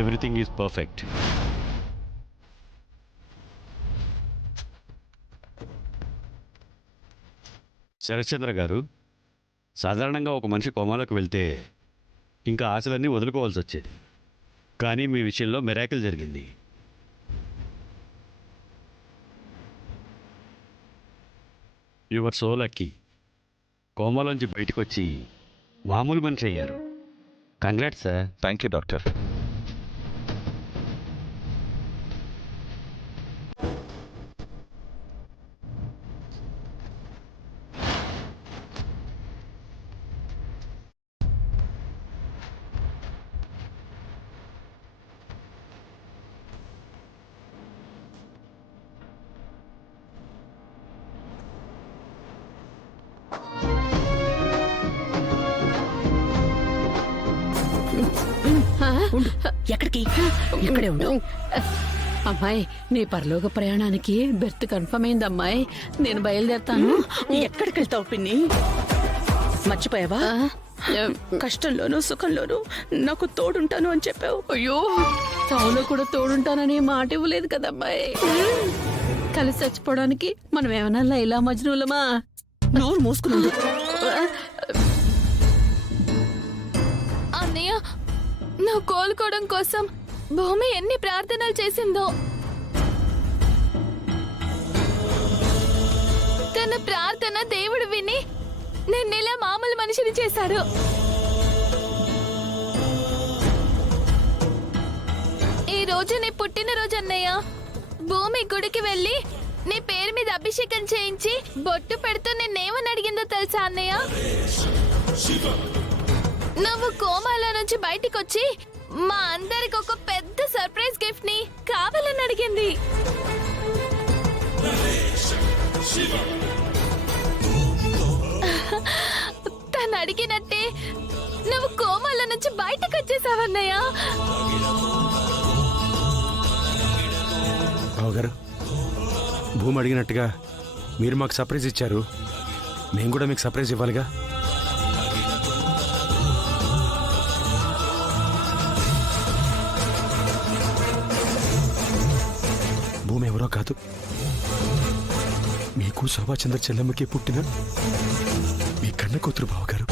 Everything is perfect. Sarashchandra గారు, సాధారణంగా ఒక మనిషి కోమాలోకి వెళ్తే ఇంకా ఆశలన్నీ వదులుకోవాల్సి వచ్చేది. కానీ మీ విషయంలో మిరాకిల్ జరిగింది. Your so lucky. కోమాలోంచి బయటకు వచ్చి మామూలు మనిషి అయ్యారు. Congrats sir. Thank you doctor. ఎక్కడికి? ఇక్కడే ఉండు. అమ్మాయి, నీ పరలోక ప్రయాణానికి బెర్త్ కన్ఫర్మ్ అయింది అమ్మాయి. నేను బయలుదేరుతాను. ఎక్కడికి వెళ్తావు పిన్ని? మర్చిపోయావా? కష్టంలోనూ సుఖంలోనూ నాకు తోడుంటాను అని చెప్పావు. అయ్యో, చావులో కూడా తోడుంటానని మాట ఇవ్వలేదు కదమ్మాయి. కలిసి చచ్చిపోవడానికి మనం ఏమైనా లైలా మజ్నూలమా? నోరు మూసుకుని అన్నయ్య, నువ్వు కోలుకోవడం కోసం భూమి ఎన్ని ప్రార్థనలు చేసిందో. తన ప్రార్థన దేవుడు విని నిన్నిలా మామూలు మనిషిని చేశాడు. ఈ రోజు నీ పుట్టినరోజు అన్నయ్య. భూమి గుడికి వెళ్ళి నీ పేరు మీద అభిషేకం చేయించి బొట్టు పెడుతూ నిన్నేమని అడిగిందో తెలుసా అన్నయ్య? నువ్వు కోమాలో నుంచి బయటికి వచ్చి మా అందరికి ఒక పెద్ద సర్ప్రైజ్ గిఫ్ట్ ని కావాలని అడిగింది. తను అడిగినట్టే నువ్వు కోమాలో నుంచి బయటకు వచ్చేసావన్నయ్య. బావగారు, భూమి అడిగినట్టుగా మీరు మాకు సర్ప్రైజ్ ఇచ్చారు. మేము కూడా మీకు సర్ప్రైజ్ ఇవ్వాలిగా. భూమి ఎవరో కాదు, మీకు శోభాచంద్ర చెల్లమ్మకి పుట్టిన మీ కన్న కూతురు బావగారు.